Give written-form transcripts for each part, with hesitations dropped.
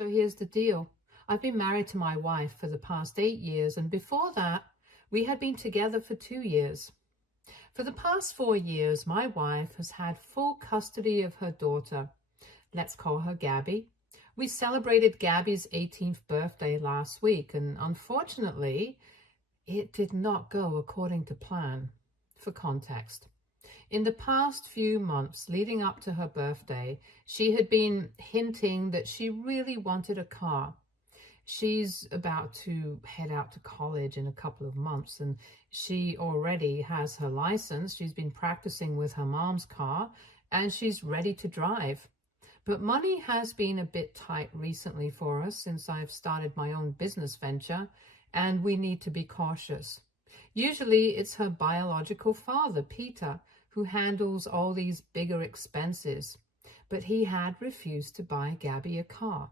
So here's the deal. I've been married to my wife for the past 8 years, and before that, we had been together for 2 years. For the past 4 years, my wife has had full custody of her daughter. Let's call her Gabby. We celebrated Gabby's 18th birthday last week, and unfortunately, it did not go according to plan. For context, in the past few months leading up to her birthday, she had been hinting that she really wanted a car. She's about to head out to college in a couple of months, and she already has her license. She's been practicing with her mom's car, and she's ready to drive. But money has been a bit tight recently for us since I've started my own business venture, and we need to be cautious. Usually it's her biological father, Peter, who handles all these bigger expenses, but he had refused to buy Gabby a car.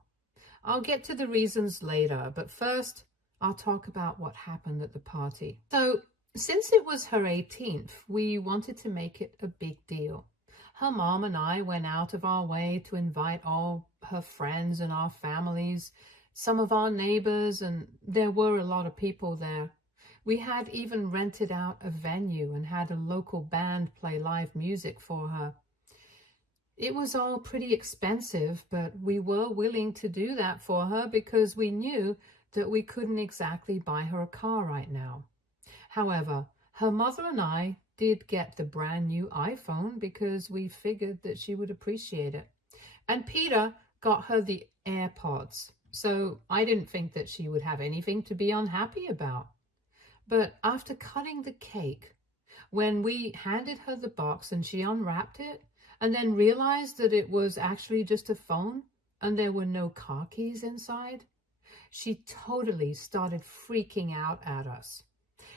I'll get to the reasons later, but first I'll talk about what happened at the party. So, since it was her 18th, we wanted to make it a big deal. Her mom and I went out of our way to invite all her friends and our families, some of our neighbors, and there were a lot of people there. We had even rented out a venue and had a local band play live music for her. It was all pretty expensive, but we were willing to do that for her because we knew that we couldn't exactly buy her a car right now. However, her mother and I did get the brand new iPhone because we figured that she would appreciate it. And Peter got her the AirPods, so I didn't think that she would have anything to be unhappy about. But after cutting the cake, when we handed her the box and she unwrapped it and then realized that it was actually just a phone and there were no car keys inside, she totally started freaking out at us.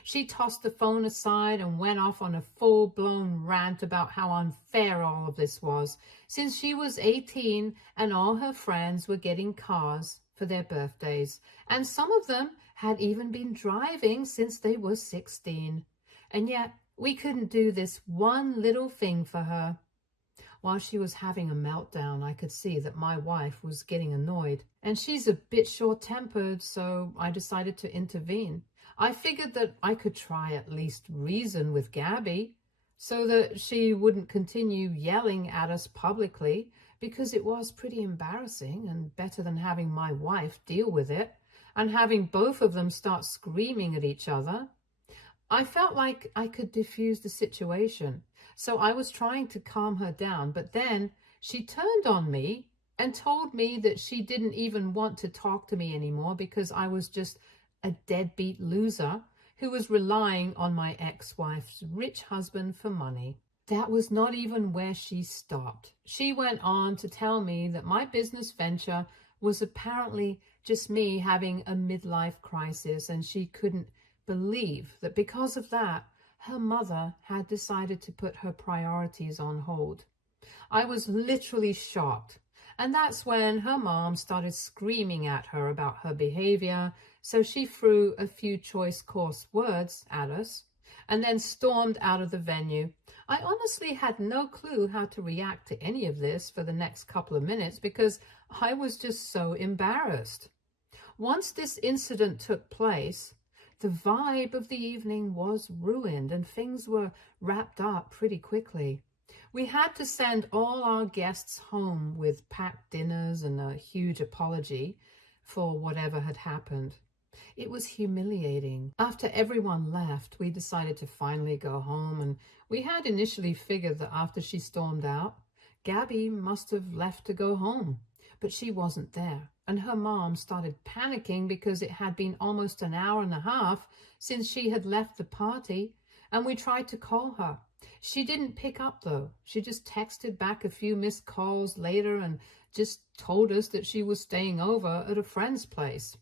She tossed the phone aside and went off on a full-blown rant about how unfair all of this was, since she was 18 and all her friends were getting cars for their birthdays, and some of them had even been driving since they were 16. And yet, we couldn't do this one little thing for her. While she was having a meltdown, I could see that my wife was getting annoyed, and she's a bit short-tempered, so I decided to intervene. I figured that I could try at least reason with Gabby so that she wouldn't continue yelling at us publicly, because it was pretty embarrassing and better than having my wife deal with it and having both of them start screaming at each other. I felt like I could diffuse the situation, so I was trying to calm her down, but then she turned on me and told me that she didn't even want to talk to me anymore because I was just a deadbeat loser who was relying on my ex-wife's rich husband for money. That was not even where she stopped. She went on to tell me that my business venture was apparently just me having a midlife crisis, and she couldn't believe that because of that, her mother had decided to put her priorities on hold. I was literally shocked. And that's when her mom started screaming at her about her behavior, so she threw a few choice coarse words at us and then stormed out of the venue. I honestly had no clue how to react to any of this for the next couple of minutes because I was just so embarrassed. Once this incident took place, the vibe of the evening was ruined and things were wrapped up pretty quickly. We had to send all our guests home with packed dinners and a huge apology for whatever had happened. It was humiliating. After everyone left, we decided to finally go home, and we had initially figured that after she stormed out, Gabby must have left to go home. But she wasn't there, and her mom started panicking because it had been almost an hour and a half since she had left the party, and we tried to call her. She didn't pick up though. She just texted back a few missed calls later and just told us that she was staying over at a friend's place.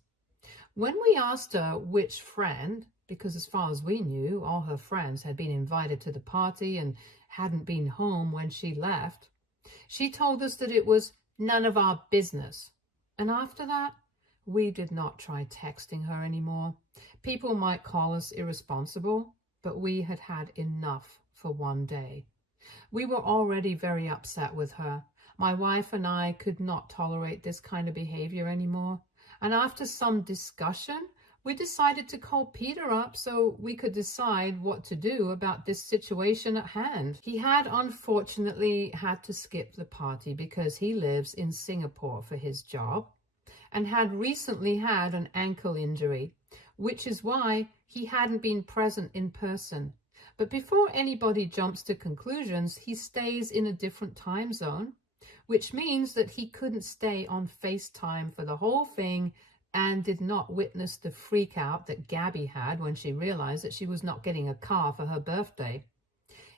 When we asked her which friend, because as far as we knew, all her friends had been invited to the party and hadn't been home when she left, she told us that it was none of our business. And after that, we did not try texting her anymore. People might call us irresponsible, but we had had enough for one day. We were already very upset with her. My wife and I could not tolerate this kind of behavior anymore, and after some discussion, we decided to call Peter up so we could decide what to do about this situation at hand. He had unfortunately had to skip the party because he lives in Singapore for his job and had recently had an ankle injury, which is why he hadn't been present in person. But before anybody jumps to conclusions, he stays in a different time zone, which means that he couldn't stay on FaceTime for the whole thing and did not witness the freak out that Gabby had when she realized that she was not getting a car for her birthday.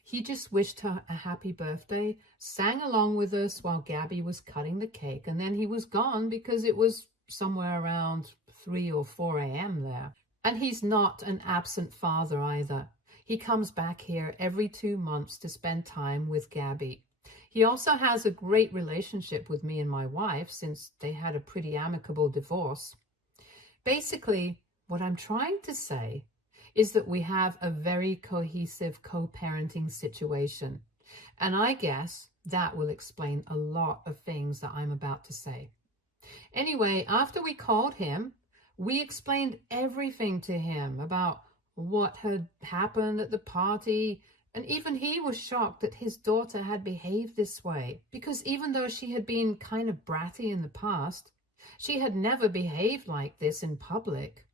He just wished her a happy birthday, sang along with us while Gabby was cutting the cake, and then he was gone because it was somewhere around 3 or 4 a.m. there. And he's not an absent father either. He comes back here every 2 months to spend time with Gabby. He also has a great relationship with me and my wife since they had a pretty amicable divorce. Basically, what I'm trying to say is that we have a very cohesive co-parenting situation. And I guess that will explain a lot of things that I'm about to say. Anyway, after we called him, we explained everything to him about what had happened at the party, and even he was shocked that his daughter had behaved this way, because even though she had been kind of bratty in the past, she had never behaved like this in public.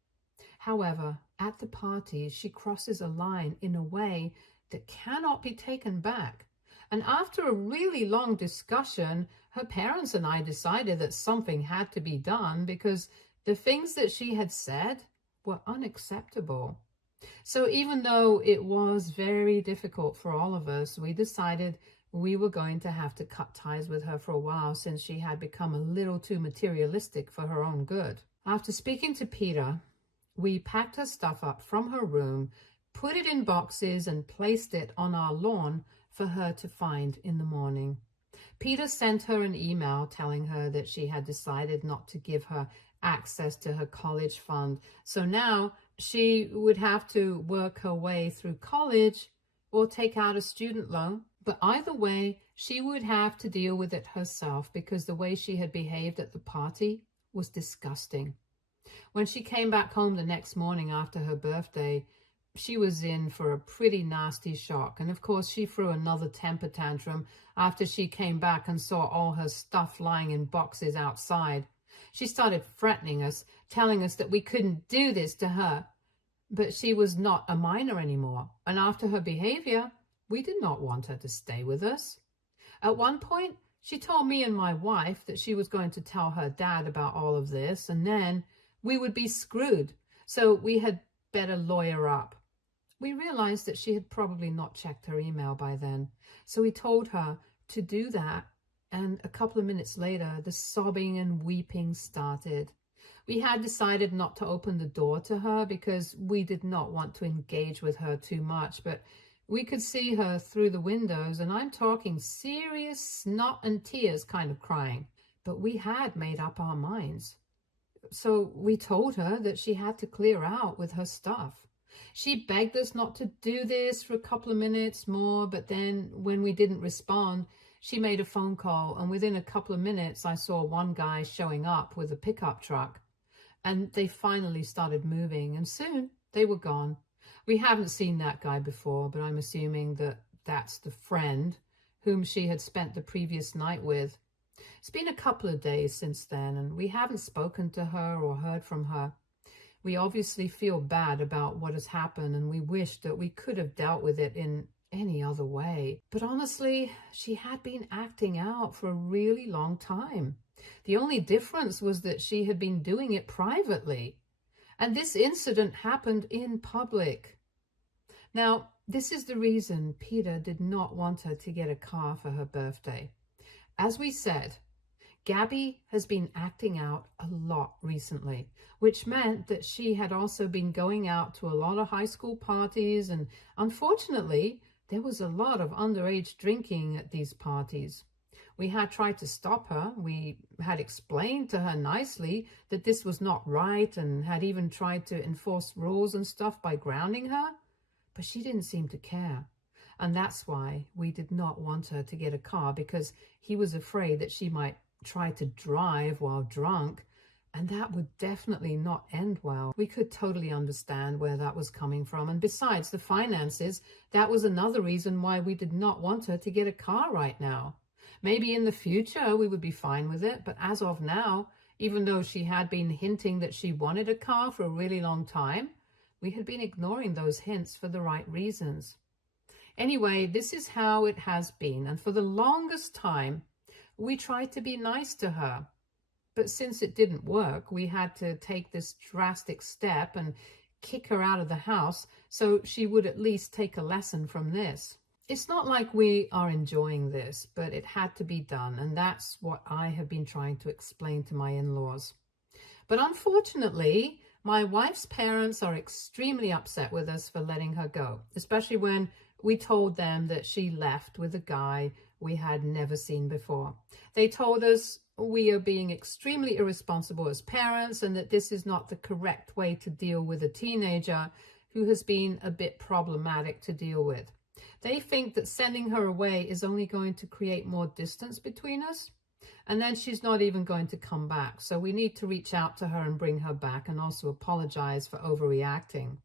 However, at the party, she crosses a line in a way that cannot be taken back. And after a really long discussion, her parents and I decided that something had to be done because the things that she had said were unacceptable. So even though it was very difficult for all of us, we decided we were going to have to cut ties with her for a while since she had become a little too materialistic for her own good. After speaking to Peter, we packed her stuff up from her room, put it in boxes, and placed it on our lawn for her to find in the morning. Peter sent her an email telling her that she had decided not to give her access to her college fund. So now she would have to work her way through college or take out a student loan. But either way, she would have to deal with it herself because the way she had behaved at the party was disgusting. When she came back home the next morning after her birthday, she was in for a pretty nasty shock. And of course, she threw another temper tantrum after she came back and saw all her stuff lying in boxes outside. She started threatening us, telling us that we couldn't do this to her. But she was not a minor anymore. And after her behavior, we did not want her to stay with us. At one point, she told me and my wife that she was going to tell her dad about all of this, and then we would be screwed. So we had better lawyer up. We realized that she had probably not checked her email by then. So we told her to do that. And a couple of minutes later, the sobbing and weeping started. We had decided not to open the door to her because we did not want to engage with her too much, but we could see her through the windows, and I'm talking serious snot and tears kind of crying. But we had made up our minds. So we told her that she had to clear out with her stuff. She begged us not to do this for a couple of minutes more, but then when we didn't respond, she made a phone call, and within a couple of minutes, I saw one guy showing up with a pickup truck, and they finally started moving, and soon they were gone. We haven't seen that guy before, but I'm assuming that that's the friend whom she had spent the previous night with. It's been a couple of days since then, and we haven't spoken to her or heard from her. We obviously feel bad about what has happened, and we wish that we could have dealt with it in any other way. But honestly, she had been acting out for a really long time. The only difference was that she had been doing it privately. And this incident happened in public. Now, this is the reason Peter did not want her to get a car for her birthday. As we said, Gabby has been acting out a lot recently, which meant that she had also been going out to a lot of high school parties, and unfortunately, there was a lot of underage drinking at these parties. We had tried to stop her. We had explained to her nicely that this was not right and had even tried to enforce rules and stuff by grounding her, but she didn't seem to care. And that's why we did not want her to get a car, because he was afraid that she might try to drive while drunk, and that would definitely not end well. We could totally understand where that was coming from. And besides the finances, that was another reason why we did not want her to get a car right now. Maybe in the future we would be fine with it, but as of now, even though she had been hinting that she wanted a car for a really long time, we had been ignoring those hints for the right reasons. Anyway, this is how it has been, and for the longest time, we tried to be nice to her. But since it didn't work, we had to take this drastic step and kick her out of the house so she would at least take a lesson from this. It's not like we are enjoying this, but it had to be done, and that's what I have been trying to explain to my in-laws. But unfortunately, my wife's parents are extremely upset with us for letting her go, especially when we told them that she left with a guy we had never seen before. They told us we are being extremely irresponsible as parents and that this is not the correct way to deal with a teenager who has been a bit problematic to deal with. They think that sending her away is only going to create more distance between us, and then she's not even going to come back. So we need to reach out to her and bring her back, and also apologize for overreacting.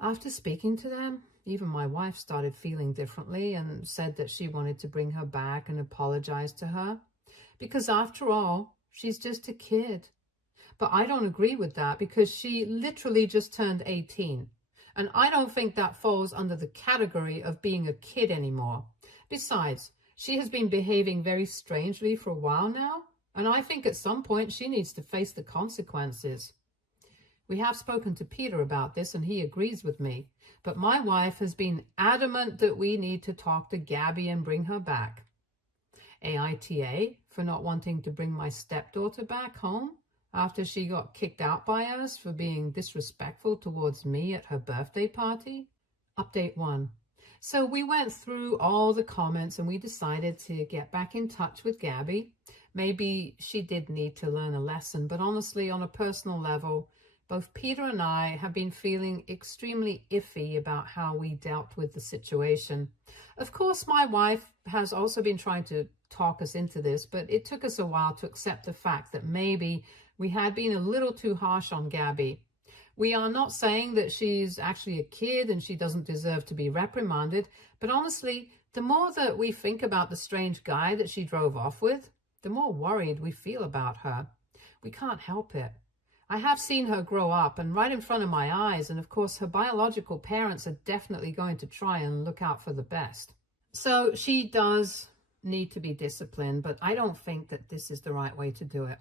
After speaking to them, even my wife started feeling differently and said that she wanted to bring her back and apologize to her, because after all, she's just a kid. But I don't agree with that, because she literally just turned 18. And I don't think that falls under the category of being a kid anymore. Besides, she has been behaving very strangely for a while now, and I think at some point she needs to face the consequences. We have spoken to Peter about this, and he agrees with me. But my wife has been adamant that we need to talk to Gabby and bring her back. AITA for not wanting to bring my stepdaughter back home after she got kicked out by us for being disrespectful towards me at her birthday party. Update 1. So we went through all the comments and we decided to get back in touch with Gabby. Maybe she did need to learn a lesson, but honestly, on a personal level, both Peter and I have been feeling extremely iffy about how we dealt with the situation. Of course, my wife has also been trying to talk us into this, but it took us a while to accept the fact that maybe we had been a little too harsh on Gabby. We are not saying that she's actually a kid and she doesn't deserve to be reprimanded, but honestly, the more that we think about the strange guy that she drove off with, the more worried we feel about her. We can't help it. I have seen her grow up and right in front of my eyes, and of course her biological parents are definitely going to try and look out for the best. So she does need to be disciplined, but I don't think that this is the right way to do it.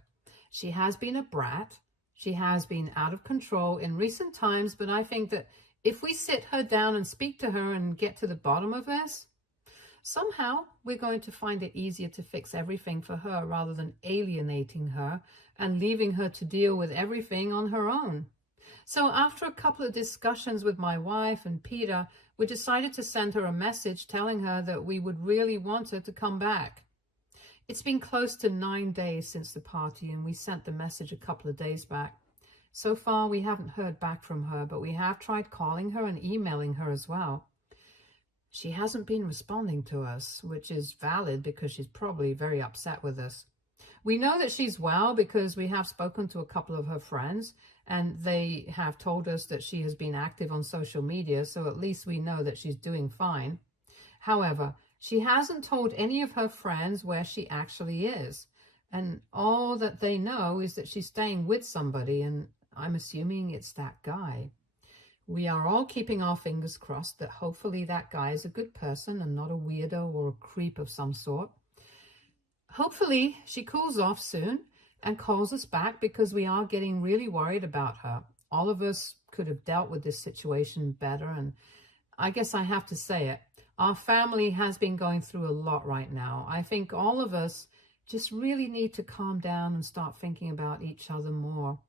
She has been a brat. She has been out of control in recent times, but I think that if we sit her down and speak to her and get to the bottom of this, somehow we're going to find it easier to fix everything for her rather than alienating her and leaving her to deal with everything on her own. So after a couple of discussions with my wife and Peter, we decided to send her a message telling her that we would really want her to come back. It's been close to 9 days since the party, and we sent the message a couple of days back. So far, we haven't heard back from her, but we have tried calling her and emailing her as well. She hasn't been responding to us, which is valid because she's probably very upset with us. We know that she's well because we have spoken to a couple of her friends, and they have told us that she has been active on social media, so at least we know that she's doing fine. However, she hasn't told any of her friends where she actually is, and all that they know is that she's staying with somebody, and I'm assuming it's that guy. We are all keeping our fingers crossed that hopefully that guy is a good person and not a weirdo or a creep of some sort. Hopefully she cools off soon and calls us back, because we are getting really worried about her. All of us could have dealt with this situation better, and I guess I have to say it. Our family has been going through a lot right now. I think all of us just really need to calm down and start thinking about each other more.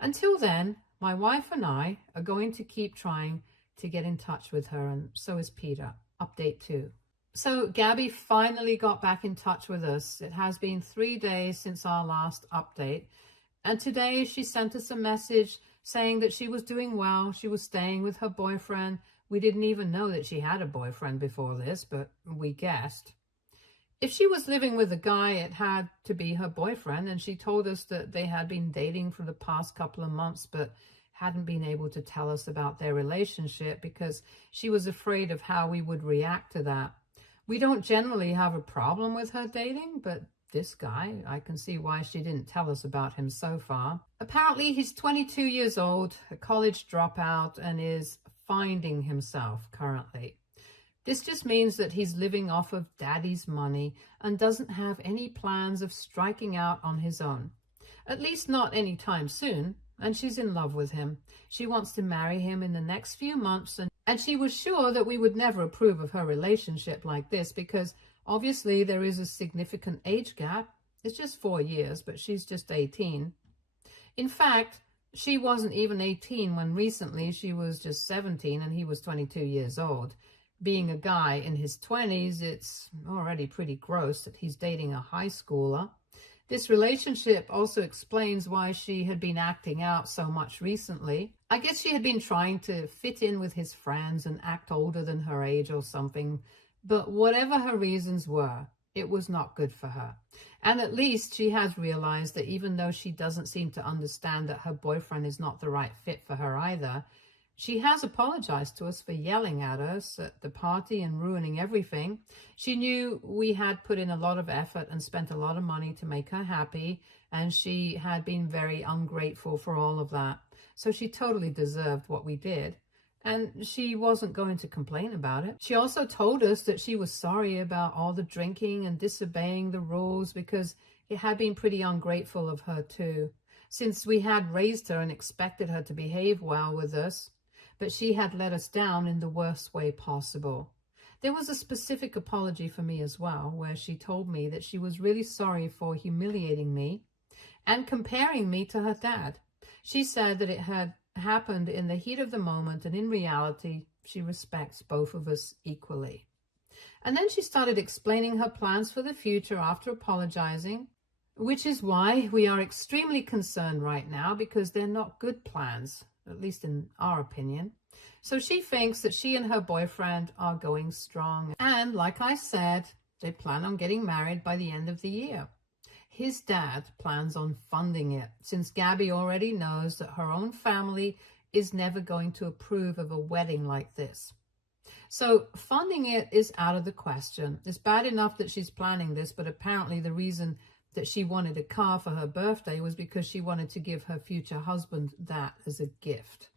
Until then, my wife and I are going to keep trying to get in touch with her, and so is Peter. Update 2. So Gabby finally got back in touch with us. It has been 3 days since our last update, and today she sent us a message saying that she was doing well. She was staying with her boyfriend, We didn't even know that she had a boyfriend before this, but we guessed. If she was living with a guy, it had to be her boyfriend, and she told us that they had been dating for the past couple of months, but hadn't been able to tell us about their relationship because she was afraid of how we would react to that. We don't generally have a problem with her dating, but this guy, I can see why she didn't tell us about him so far. Apparently, he's 22 years old, a college dropout, and is finding himself currently. This just means that he's living off of daddy's money and doesn't have any plans of striking out on his own. At least not anytime soon, and she's in love with him. She wants to marry him in the next few months, and she was sure that we would never approve of her relationship like this because obviously there is a significant age gap. It's just 4 years, but she's just 18. In fact, she wasn't even 18 when recently she was just 17 and he was 22 years old. Being a guy in his 20s, it's already pretty gross that he's dating a high schooler. This relationship also explains why she had been acting out so much recently. I guess she had been trying to fit in with his friends and act older than her age or something. But whatever her reasons were, it was not good for her. And at least she has realized that even though she doesn't seem to understand that her boyfriend is not the right fit for her either, she has apologized to us for yelling at us at the party and ruining everything. She knew we had put in a lot of effort and spent a lot of money to make her happy, and she had been very ungrateful for all of that. So she totally deserved what we did, and she wasn't going to complain about it. She also told us that she was sorry about all the drinking and disobeying the rules because it had been pretty ungrateful of her too, since we had raised her and expected her to behave well with us. But she had let us down in the worst way possible. There was a specific apology for me as well, where she told me that she was really sorry for humiliating me and comparing me to her dad. She said that it had happened in the heat of the moment, and in reality, she respects both of us equally. And then she started explaining her plans for the future after apologizing, which is why we are extremely concerned right now because they're not good plans, at least in our opinion. So she thinks that she and her boyfriend are going strong. And like I said, they plan on getting married by the end of the year. His dad plans on funding it, since Gabby already knows that her own family is never going to approve of a wedding like this. So funding it is out of the question. It's bad enough that she's planning this, but apparently the reason that she wanted a car for her birthday was because she wanted to give her future husband that as a gift.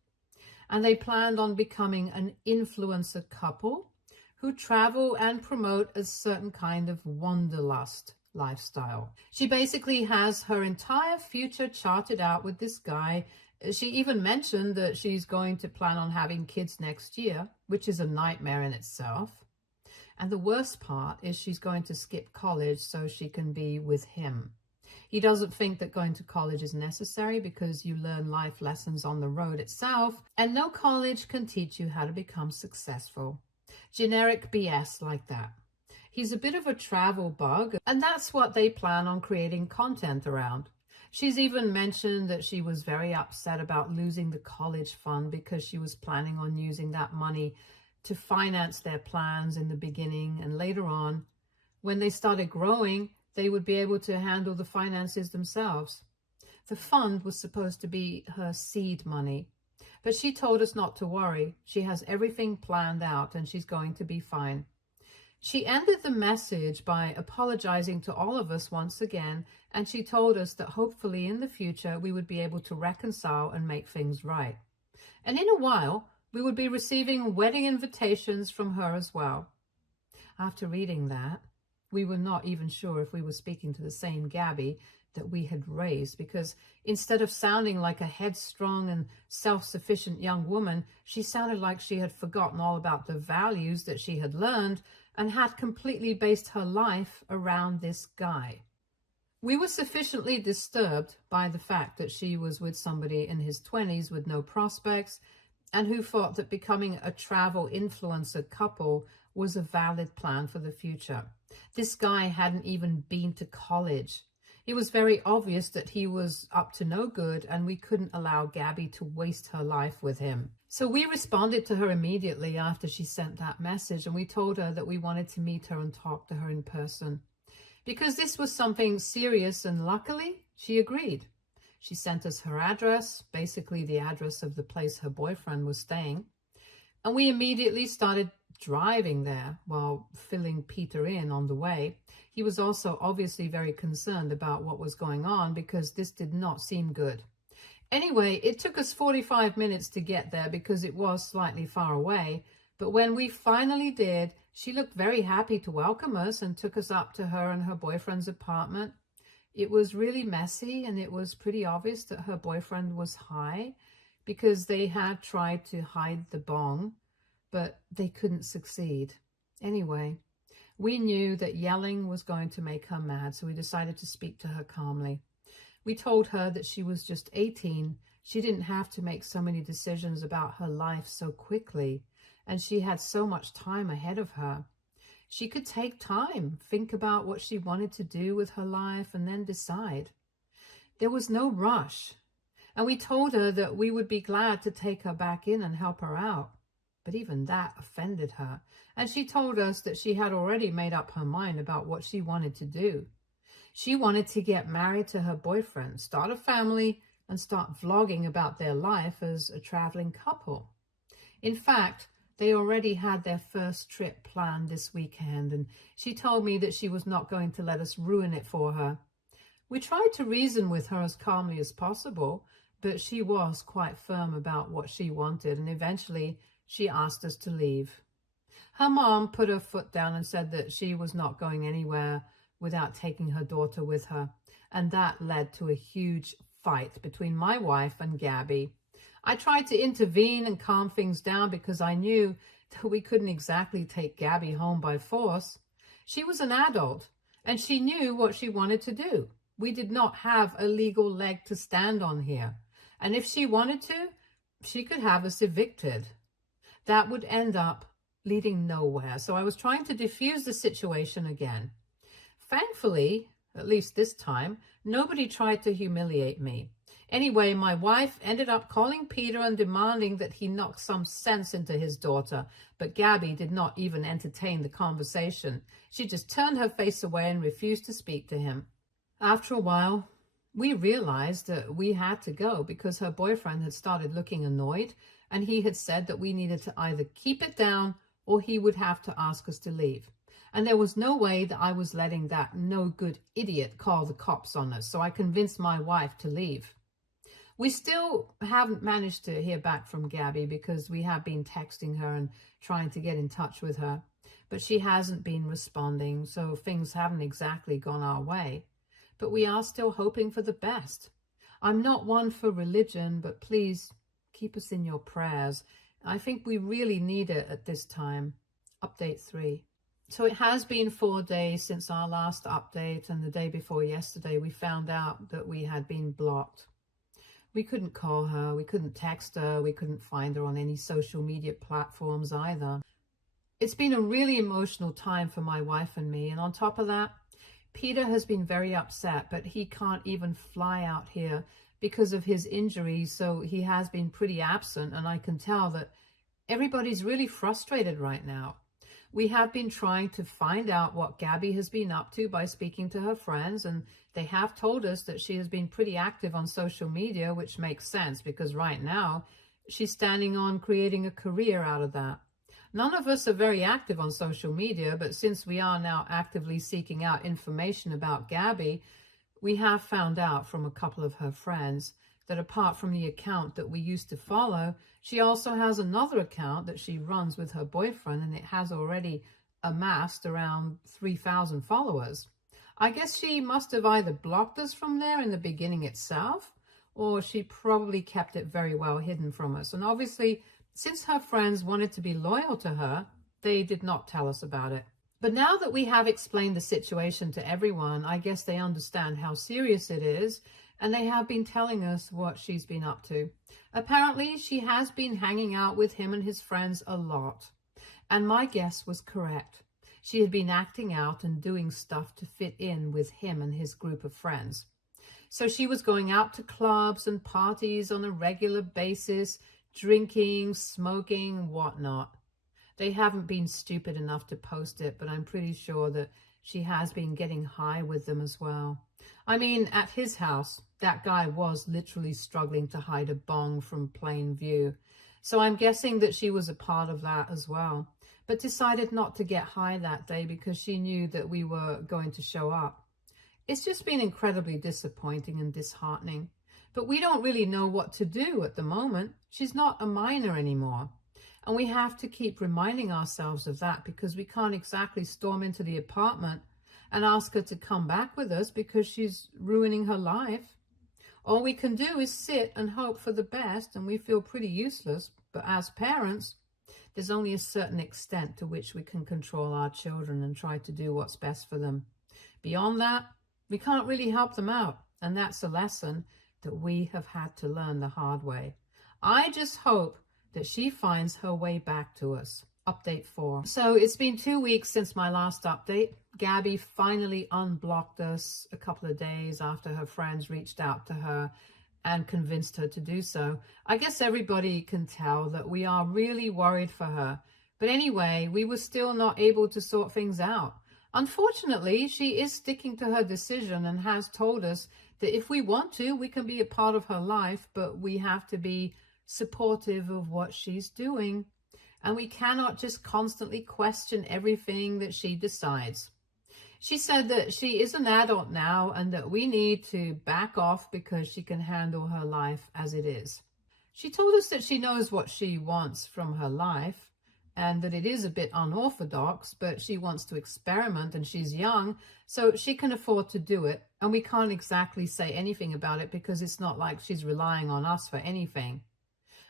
And they planned on becoming an influencer couple who travel and promote a certain kind of wanderlust lifestyle. She basically has her entire future charted out with this guy. She even mentioned that she's going to plan on having kids next year, which is a nightmare in itself. And the worst part is she's going to skip college so she can be with him. He doesn't think that going to college is necessary because you learn life lessons on the road itself, and no college can teach you how to become successful. Generic BS like that. He's a bit of a travel bug, and that's what they plan on creating content around. She's even mentioned that she was very upset about losing the college fund because she was planning on using that money to finance their plans in the beginning, and later on, when they started growing, they would be able to handle the finances themselves. The fund was supposed to be her seed money, but she told us not to worry. She has everything planned out and she's going to be fine. She ended the message by apologizing to all of us once again, and she told us that hopefully in the future we would be able to reconcile and make things right. And in a while, we would be receiving wedding invitations from her as well. After reading that, we were not even sure if we were speaking to the same Gabby that we had raised, because instead of sounding like a headstrong and self-sufficient young woman, she sounded like she had forgotten all about the values that she had learned and had completely based her life around this guy. We were sufficiently disturbed by the fact that she was with somebody in his 20s with no prospects and who thought that becoming a travel influencer couple was a valid plan for the future. This guy hadn't even been to college. It was very obvious that he was up to no good, and we couldn't allow Gabby to waste her life with him. So we responded to her immediately after she sent that message, and we told her that we wanted to meet her and talk to her in person, because this was something serious, and luckily she agreed. She sent us her address, basically the address of the place her boyfriend was staying, and we immediately started driving there while filling Peter in on the way. He was also obviously very concerned about what was going on because this did not seem good. Anyway, it took us 45 minutes to get there because it was slightly far away, but when we finally did, she looked very happy to welcome us and took us up to her and her boyfriend's apartment. It was really messy, and it was pretty obvious that her boyfriend was high because they had tried to hide the bong, but they couldn't succeed. Anyway, we knew that yelling was going to make her mad, so we decided to speak to her calmly. We told her that she was just 18. She didn't have to make so many decisions about her life so quickly, and she had so much time ahead of her. She could take time, think about what she wanted to do with her life, and then decide. There was no rush, and we told her that we would be glad to take her back in and help her out. But even that offended her, and she told us that she had already made up her mind about what she wanted to do. She wanted to get married to her boyfriend, start a family, and start vlogging about their life as a traveling couple. In fact, they already had their first trip planned this weekend, and she told me that she was not going to let us ruin it for her. We tried to reason with her as calmly as possible, but she was quite firm about what she wanted, and eventually she asked us to leave. Her mom put her foot down and said that she was not going anywhere without taking her daughter with her, and that led to a huge fight between my wife and Gabby. I tried to intervene and calm things down because I knew that we couldn't exactly take Gabby home by force. She was an adult, and she knew what she wanted to do. We did not have a legal leg to stand on here, and if she wanted to, she could have us evicted. That would end up leading nowhere, so I was trying to defuse the situation again. Thankfully, at least this time, nobody tried to humiliate me. Anyway, my wife ended up calling Peter and demanding that he knock some sense into his daughter, but Gabby did not even entertain the conversation. She just turned her face away and refused to speak to him. After a while, we realized that we had to go because her boyfriend had started looking annoyed, and he had said that we needed to either keep it down or he would have to ask us to leave. And there was no way that I was letting that no-good idiot call the cops on us, so I convinced my wife to leave. We still haven't managed to hear back from Gabby because we have been texting her and trying to get in touch with her, but she hasn't been responding, so things haven't exactly gone our way. But we are still hoping for the best. I'm not one for religion, but please keep us in your prayers. I think we really need it at this time. Update 3. So it has been 4 days since our last update, and the day before yesterday we found out that we had been blocked. We couldn't call her, we couldn't text her, we couldn't find her on any social media platforms either. It's been a really emotional time for my wife and me, and on top of that, Peter has been very upset, but he can't even fly out here because of his injuries, so he has been pretty absent, and I can tell that everybody's really frustrated right now. We have been trying to find out what Gabby has been up to by speaking to her friends, and they have told us that she has been pretty active on social media, which makes sense because right now she's standing on creating a career out of that. None of us are very active on social media, but since we are now actively seeking out information about Gabby, we have found out from a couple of her friends that apart from the account that we used to follow, she also has another account that she runs with her boyfriend, and it has already amassed around 3,000 followers. I guess she must have either blocked us from there in the beginning itself, or she probably kept it very well hidden from us. And obviously, since her friends wanted to be loyal to her, they did not tell us about it. But now that we have explained the situation to everyone, I guess they understand how serious it is, and they have been telling us what she's been up to. Apparently, she has been hanging out with him and his friends a lot. And my guess was correct. She had been acting out and doing stuff to fit in with him and his group of friends. So she was going out to clubs and parties on a regular basis, drinking, smoking, whatnot. They haven't been stupid enough to post it, but I'm pretty sure that she has been getting high with them as well. I mean, at his house, that guy was literally struggling to hide a bong from plain view. So I'm guessing that she was a part of that as well, but decided not to get high that day because she knew that we were going to show up. It's just been incredibly disappointing and disheartening, but we don't really know what to do at the moment. She's not a minor anymore. And we have to keep reminding ourselves of that because we can't exactly storm into the apartment and ask her to come back with us because she's ruining her life. All we can do is sit and hope for the best, and we feel pretty useless. But as parents, there's only a certain extent to which we can control our children and try to do what's best for them. Beyond that, we can't really help them out. And that's a lesson that we have had to learn the hard way. I just hope that she finds her way back to us. Update 4. So it's been 2 weeks since my last update. Gabby finally unblocked us a couple of days after her friends reached out to her and convinced her to do so. I guess everybody can tell that we are really worried for her. But anyway, we were still not able to sort things out. Unfortunately, she is sticking to her decision and has told us that if we want to, we can be a part of her life, but we have to be supportive of what she's doing, and we cannot just constantly question everything that she decides. She said that she is an adult now and that we need to back off because she can handle her life as it is. She told us that she knows what she wants from her life and that it is a bit unorthodox, but she wants to experiment and she's young, so she can afford to do it, and we can't exactly say anything about it because it's not like she's relying on us for anything.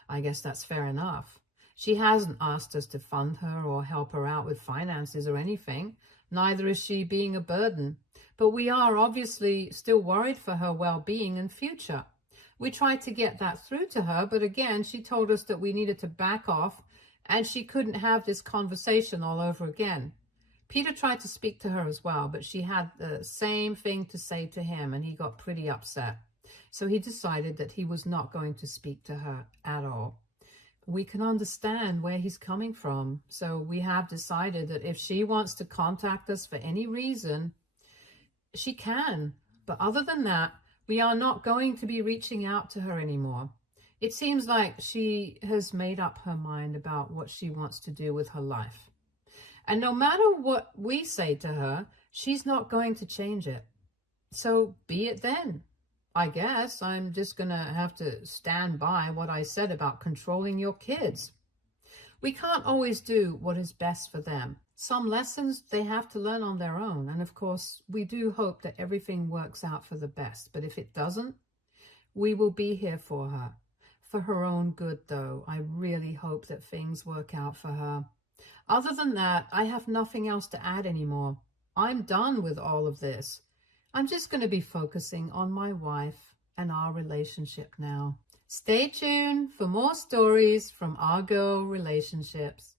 I guess that's fair enough. She hasn't asked us to fund her or help her out with finances or anything. Neither is she being a burden. But we are obviously still worried for her well-being and future. We tried to get that through to her, but again, she told us that we needed to back off and she couldn't have this conversation all over again. Peter tried to speak to her as well, but she had the same thing to say to him and he got pretty upset. So he decided that he was not going to speak to her at all. We can understand where he's coming from. So we have decided that if she wants to contact us for any reason, she can. But other than that, we are not going to be reaching out to her anymore. It seems like she has made up her mind about what she wants to do with her life. And no matter what we say to her, she's not going to change it. So be it then. I guess I'm just going to have to stand by what I said about controlling your kids. We can't always do what is best for them. Some lessons they have to learn on their own. And of course, we do hope that everything works out for the best. But if it doesn't, we will be here for her. For her own good, though, I really hope that things work out for her. Other than that, I have nothing else to add anymore. I'm done with all of this. I'm just going to be focusing on my wife and our relationship now. Stay tuned for more stories from our girl relationships.